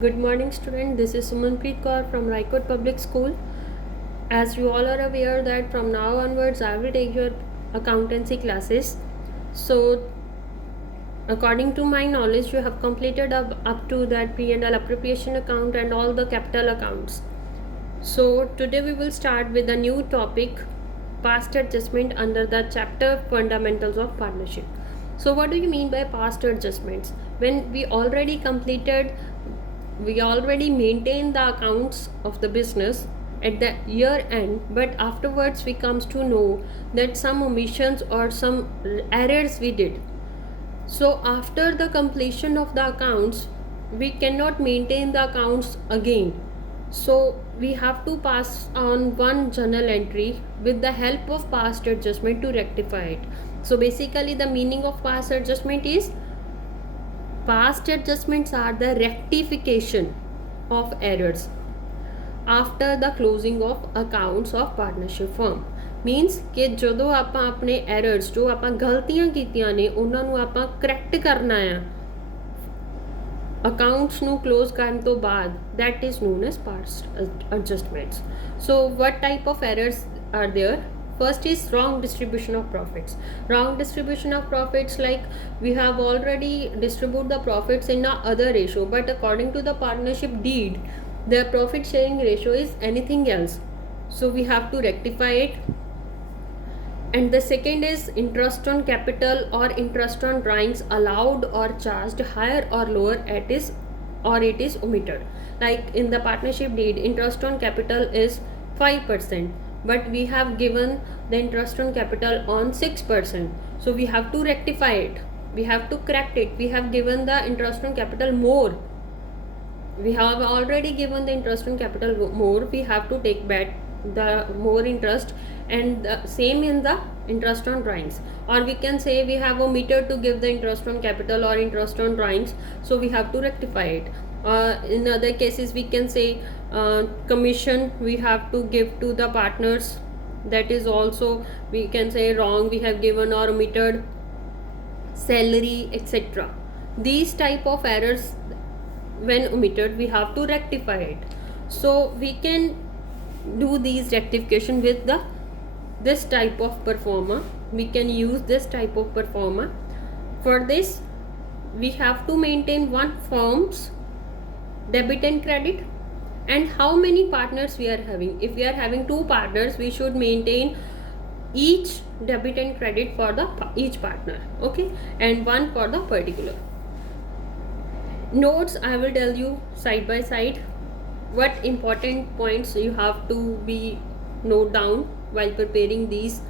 Good morning, student. This is Sumanpreet Kaur from Raikot Public School. As you all are aware that from now onwards I will take your accountancy classes. So, according to my knowledge, you have completed up to that P&L appropriation account and all the capital accounts. So, today we will start with a new topic, past adjustment under the chapter fundamentals of partnership. So, what do you mean by past adjustments? When we already maintain the accounts of the business at the year end, but afterwards we comes to know that some omissions or some errors we did. So after the completion of the accounts, we cannot maintain the accounts again. So we have to pass on one journal entry with the help of past adjustment to rectify it. So basically the meaning of past adjustment is past adjustments are the rectification of errors after the closing of accounts of partnership firm. Means ਕਿ ਜਦੋਂ ਆਪਾਂ ਆਪਣੇ errors ਜੋ ਆਪਾਂ ਗਲਤੀਆਂ ਕੀਤੀਆਂ ਨੇ ਉਹਨਾਂ ਨੂੰ ਆਪਾਂ ਕਰੈਕਟ ਕਰਨਾ ਆ ਅਕਾਊਂਟਸ ਨੂੰ ਕਲੋਜ਼ ਕਰਨ ਤੋਂ ਬਾਅਦ that is known as past adjustments. So what type of errors are there? First is wrong distribution of profits. Wrong distribution of profits, like we have already distributed the profits in a other ratio, but according to the partnership deed the profit sharing ratio is anything else, so we have to rectify it. And the second is interest on capital or interest on drawings allowed or charged higher or lower at is or it is omitted. Like in the partnership deed, interest on capital is 5%, but we have given the interest on capital on 6%, so we have to rectify it, we have to correct it. We have given the interest on capital more, we have already given the interest on capital more, we have to take back the more interest, and the same in the interest on drawings. Or we can say we have omitted to give the interest on capital or interest on drawings, so we have to rectify it. In other cases we can say commission we have to give to the partners, that is also we can say wrong, we have given or omitted salary, etc. These type of errors when omitted we have to rectify it. So we can do these rectification with this type of performer, we can use this type of performer. For this we have to maintain one firm's debit and credit, and how many partners we are having. If we are having two partners, we should maintain each debit and credit for the each partner, okay, and one for the particular. Notes I will tell you side by side what important points you have to be note down while preparing these.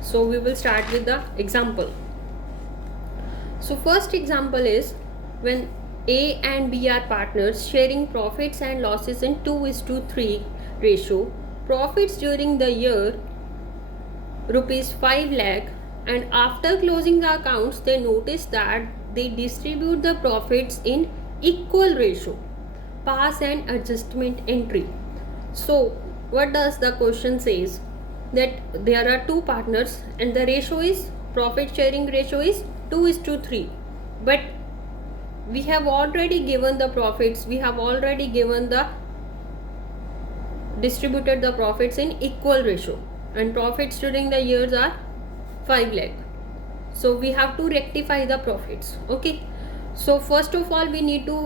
So we will start with the example. So first example is when A and B are partners sharing profits and losses in 2:3 ratio. Profits during the year rupees 5 lakh, and after closing the accounts they notice that they distribute the profits in equal ratio. Pass an adjustment entry. So what does the question says? That there are two partners and the ratio is profit sharing ratio is 2:3, but we have already given the profits, we have already given the distributed the profits in equal ratio, and profits during the years are 5 lakh, so we have to rectify the profits, okay. So first of all we need to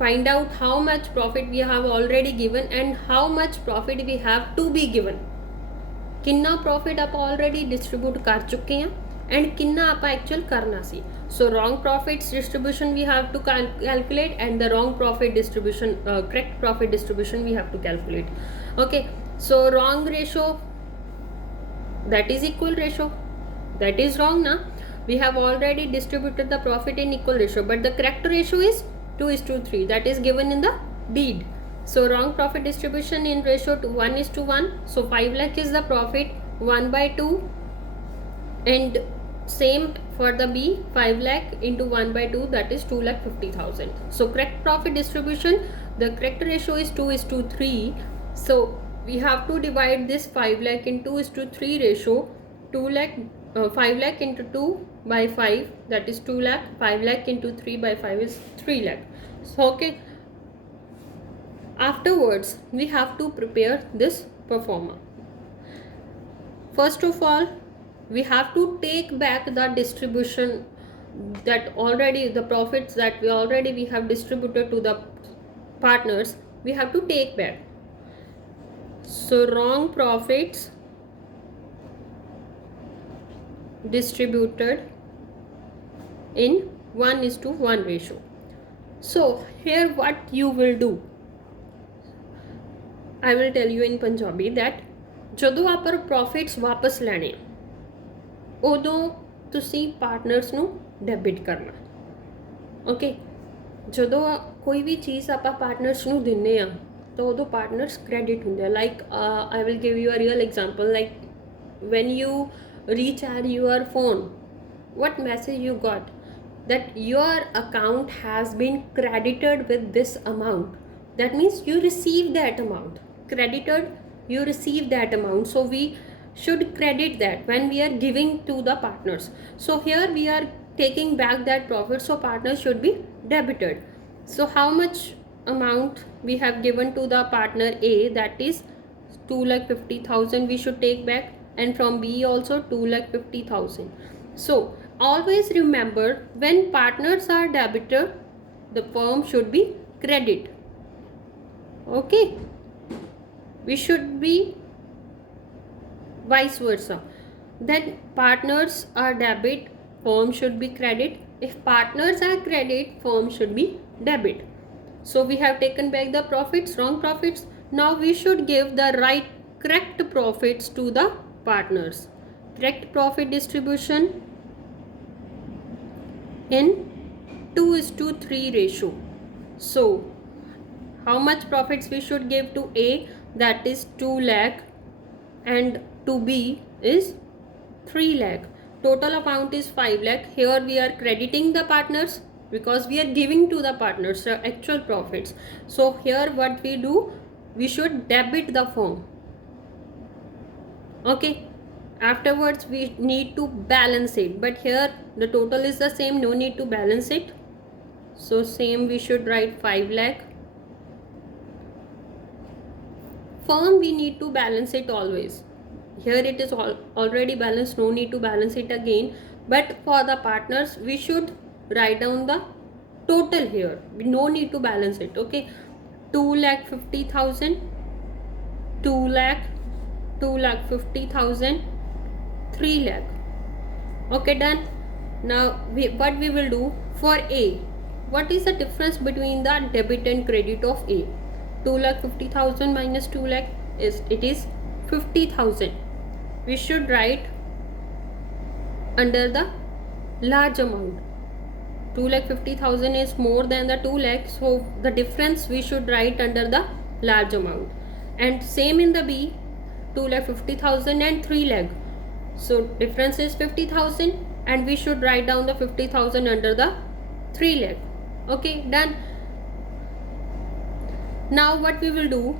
find out how much profit we have already given and how much profit we have to be given. किन्ना profit आप already distribute कर चुके हैं and किन्ना आप actual करना सी. So wrong profits distribution we have to calculate and the wrong profit distribution correct profit distribution we have to calculate, okay. So wrong ratio that is equal ratio, that is wrong na. We have already distributed the profit in equal ratio, but the correct ratio is 2:3, that is given in the deed. So wrong profit distribution in ratio to 1:1, so 5 lakh is the profit, 1/2, and same for the B, 5 lakh into 1/2, that is 2,50,000. So correct profit distribution, the correct ratio is 2:3, so we have to divide this 5 lakh in 2:3 ratio. 5 lakh into 2 by 5, that is 2 lakh. 5 lakh into 3 by 5 is 3 lakh. So okay, Afterwards, we have to prepare this pro forma. First of all, we have to take back the distribution that already the profits that we have distributed to the partners. We have to take back. So wrong profits distributed in 1:1 ratio. So here what you will do, I will tell you in Punjabi that ਜਦੋਂ ਆਪਾਂ profits ਵਾਪਸ ਲੈਣੇ ਉਦੋਂ ਤੁਸੀਂ partners ਨੂੰ debit ਕਰਨਾ। Okay, ਜਦੋਂ ਕੋਈ ਵੀ ਚੀਜ਼ ਆਪਾਂ ਪਾਰਟਨਰਸ ਨੂੰ ਦਿੰਨੇ ਆ ਤਾਂ ਉਦੋਂ ਪਾਰਟਨਰਸ ਕ੍ਰੈਡਿਟ ਹੁੰਦੇ ਆ। Like I will give you a real example, like when you recharge your phone, what message you got that your account has been credited with this amount. That means you receive that amount, credited, you receive that amount. So we should credit that when we are giving to the partners. So here we are taking back that profit, so partners should be debited. So how much amount we have given to the partner A, that is 2,50,000 we should take back, and from B also 2,50,000. So always remember, when partners are debited, the firm should be credit. Okay, we should be vice versa. Then partners are debit, firm should be credit. If partners are credit, firm should be debit. So we have taken back the profits, wrong profits. Now we should give the correct profits to the partners. Correct profit distribution in 2:3 ratio. So how much profits we should give to A, that is 2 lakh, and to B is 3 lakh. Total amount is 5 lakh. Here we are crediting the partners because we are giving to the partners the actual profits. So here what we do, we should debit the firm. Okay, afterwards we need to balance it, but here the total is the same, no need to balance it. So same, we should write 5 lakh. Firm we need to balance it always. Here it is already balanced, no need to balance it again. But for the partners we should write down the total here, no need to balance it. Okay, 2,50,000, 2 lakh, 2,50,000, 3 lakh. Okay, done. Now what we will do for A, what is the difference between the debit and credit of A? 2,50,000 minus 2 lakh is 50,000. We should write under the large amount. 2,50,000 is more than the 2 lakh, so the difference we should write under the large amount. And same in the B, 2,50,000 and 3 lakh. So difference is 50,000, and we should write down the 50,000 under the 3 lakh. Okay, done. Now what we will do,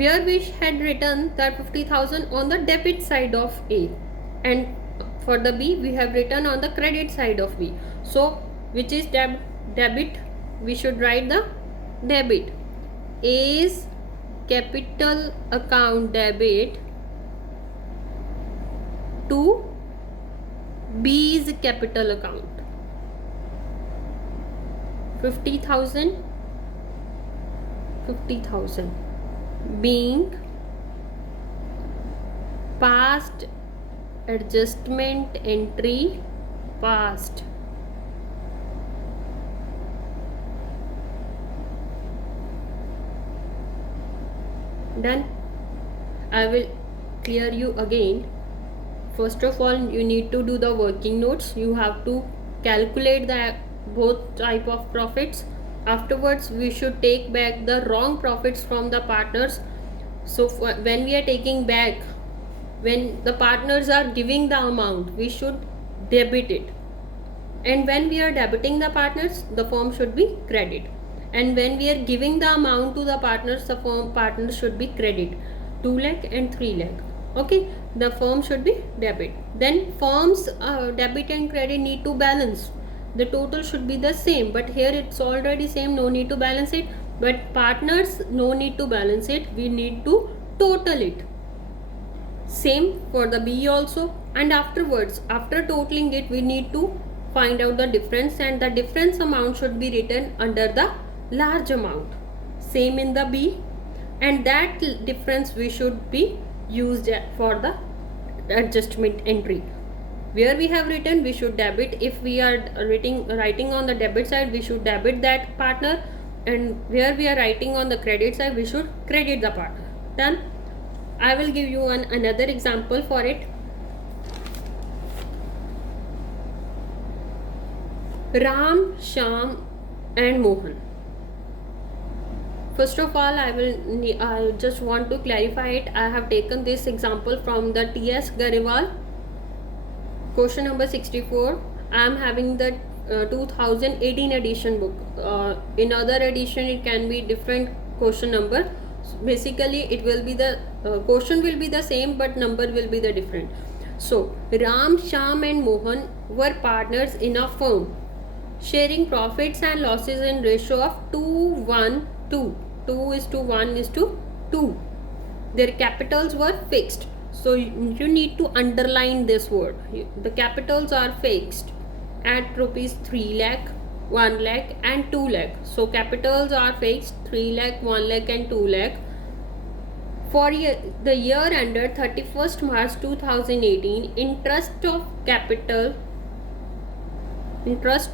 where we had written that 50,000 on the debit side of A, and for the B we have written on the credit side of B. So which is debit, we should write the debit. A's capital account debit to B's capital account. 50,000, 50,000 being past adjustment entry, past. Done. I will clear you again. First of all, you need to do the working notes. You have to calculate the both type of profits. Afterwards we should take back the wrong profits from the partners. So when we are taking back, when the partners are giving the amount, we should debit it, and when we are debiting the partners, the firm should be credit, and when we are giving the amount to the partners, the firm partners should be credit. 2 lakh and 3 lakh. Okay, the firm should be debit. Then firms debit and credit need to balance. the total should be the same, but here it's already same, no need to balance it. But partners, no need to balance it, we need to total it. Same for the B also. And afterwards, after totaling it, we need to find out the difference, and the difference amount should be written under the large amount. Same in the B, and that difference we should be used for the adjustment entry. Where we have written, we should debit. If we are writing on the debit side, we should debit that partner, and where we are writing on the credit side, we should credit the partner. Done. I will give you another example for it. Ram, Shyam and Mohan. First of all, I just want to clarify it. I have taken this example from the T.S. Garewal, question number 64. I am having the 2018 edition book. In other edition, it can be different question number. So basically, it will be the question will be the same, but number will be the different. So Ram, Shyam and Mohan were partners in a firm, sharing profits and losses in ratio of 2:1:2. 2 is to 1 is to 2. Their capitals were fixed. So you need to underline this word. The capitals are fixed at rupees 3 lakh, 1 lakh and 2 lakh. So capitals are fixed 3 lakh, 1 lakh and 2 lakh. For the year ended 31st March 2018, interest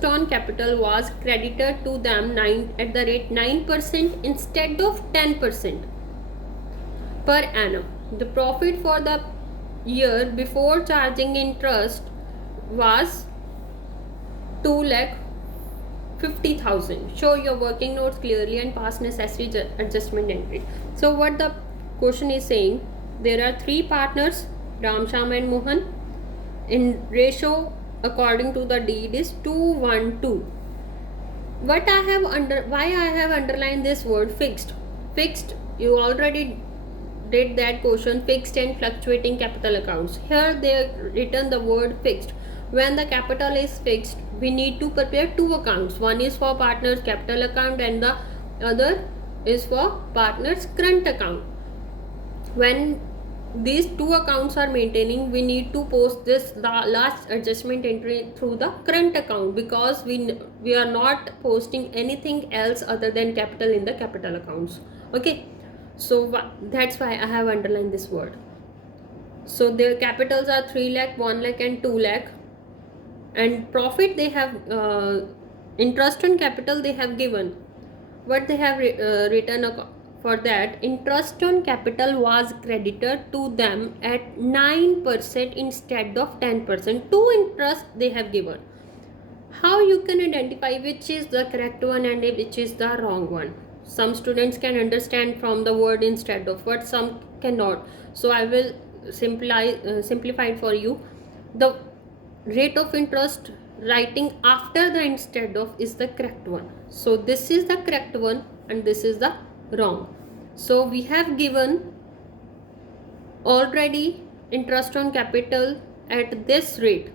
on capital was credited to them at the rate 9% instead of 10% per annum. The profit for the year before charging interest was 2,50,000. Show your working notes clearly and pass necessary adjustment entry. So what the question is saying, there are three partners, Ram, Shyam and Mohan. In ratio according to the deed is 2:1:2. Why I have underlined this word fixed? Fixed, you already did that question, fixed and fluctuating capital accounts. Here they have written the word fixed. When the capital is fixed, we need to prepare two accounts. One is for partners capital account and the other is for partners current account. When these two accounts are maintaining, we need to post the last adjustment entry through the current account, because we are not posting anything else other than capital in the capital accounts. Okay, so that's why I have underlined this word. So their capitals are 3 lakh, 1 lakh and 2 lakh, and profit they have interest on capital they have given. What they have written for that, interest on capital was credited to them at 9% instead of 10%. Two interest they have given. How you can identify which is the correct one and which is the wrong one? Some students can understand from the word instead of, but some cannot. So I will simplify it for you. The rate of interest writing after the instead of is the correct one. So this is the correct one and this is the wrong. So we have given already interest on capital at this rate,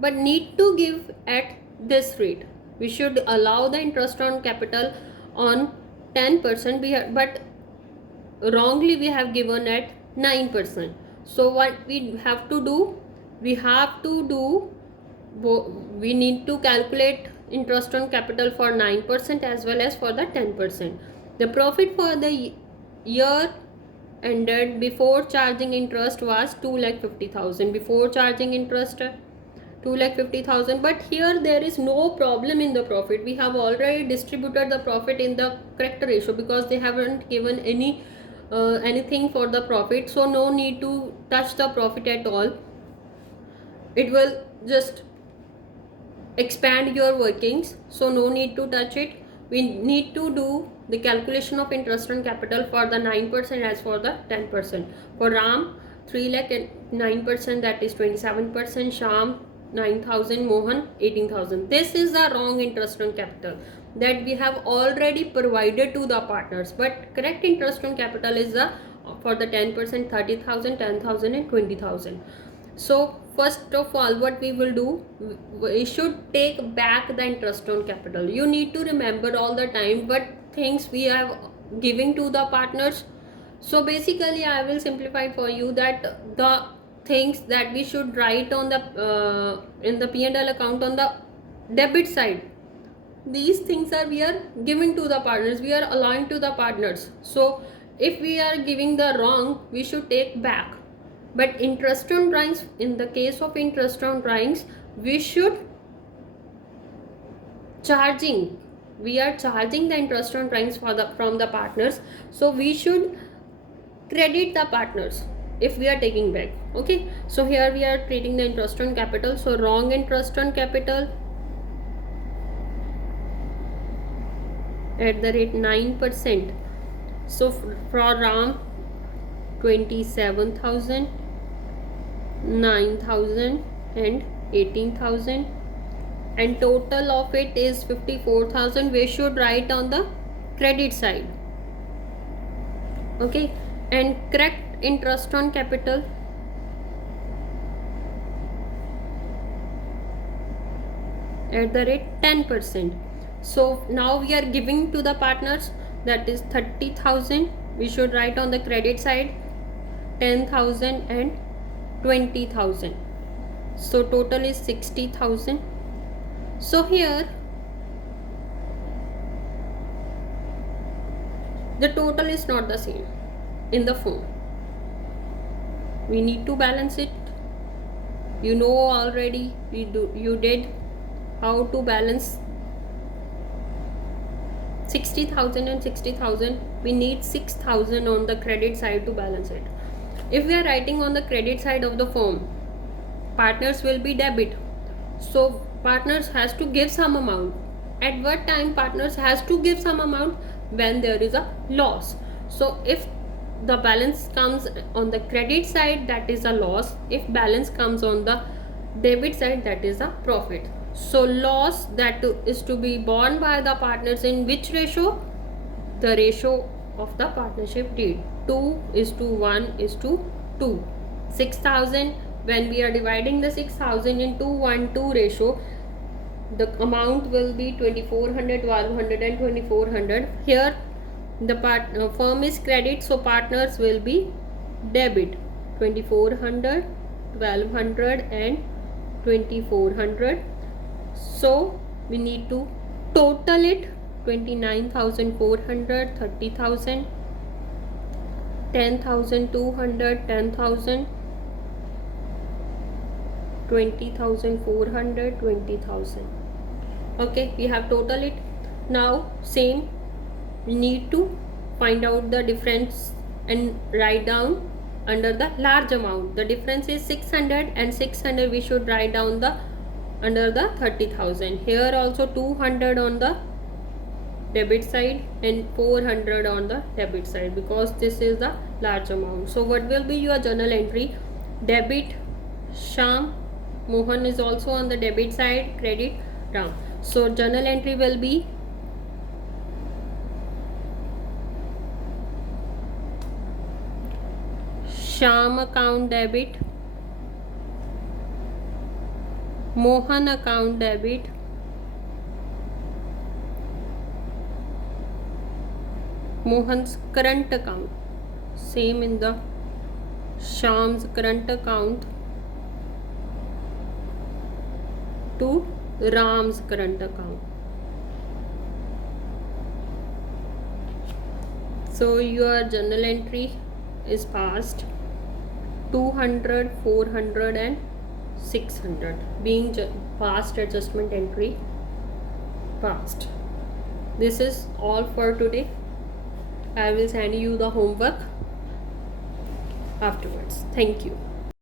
but need to give at this rate. We should allow the interest on capital on 10%, but wrongly we have given at 9%. So what we have to do, we need to calculate interest on capital for 9% as well as for the 10%. The profit for the year ended before charging interest was 2,50,000. Before charging interest 2,50,000, but here there is no problem in the profit. We have already distributed the profit in the correct ratio because they haven't given anything for the profit, so no need to touch the profit at all. It will just expand your workings, so no need to touch it. We need to do the calculation of interest on capital for the 9% as for the 10%. For Ram 3 lakh and 9%, that is 27%. Shyam 9,000, Mohan 18,000. This is the wrong interest on capital that we have already provided to the partners, but correct interest on capital is the for the 10% 30,000, 10,000 and 20,000. So first of all, what we will do, we should take back the interest on capital. You need to remember all the time what things we have giving to the partners. So basically I will simplify for you that the things that we should write on the in the P&L account on the debit side, these things are we are giving to the partners, we are allowing to the partners. So if we are giving the wrong, we should take back. But interest on drawings, in the case of interest on drawings, we should we are charging the interest on drawings from the partners, so we should credit the partners if we are taking back. Okay, so here we are treating the interest on capital. So wrong interest on capital at the rate 9%. So for Ram, 27,000, 9,000 and 18,000, and total of it is 54,000. We should write on the credit side. Okay, and correct interest on capital at the rate 10%. So now we are giving to the partners, that is 30,000. We should write on the credit side 10,000 and 20,000. So total is 60,000. So here the total is not the same in the form. We need to balance it. You know already, you did how to balance 60,000 and 60,000. We need 6,000 on the credit side to balance it. If we are writing on the credit side of the firm, partners will be debit. So partners has to give some amount. At what time partners has to give some amount? When there is a loss. So if the balance comes on the credit side, that is a loss. If balance comes on the debit side, that is a profit. So loss that is to be borne by the partners in which ratio? The ratio of the partnership deed, 2:1:2. 6,000, when we are dividing the 6,000 into 1:2 ratio, the amount will be 2,400, 1,200 and 2,400. Here the firm is credit, so partners will be debit, 2,400, 1,200 and 2,400. So we need to total it, 29,400, 30,000, 10,200, 10,000, 20,400, 20,000. Okay, we have total it. Now same, we need to find out the difference and write down under the large amount. The difference is 600 and 600. We should write down the under the 30,000. Here also 200 on the debit side and 400 on the debit side, because this is the large amount. So what will be your journal entry? Debit Sham, Mohan is also on the debit side, credit Ram. So journal entry will be Sham account debit, Mohan account debit, Mohan's current account, same in the Sham's current account to Ram's current account. So your journal entry is passed, 200, 400 and 600 being past adjustment entry passed. This is all for today. I will send you the homework afterwards. Thank you.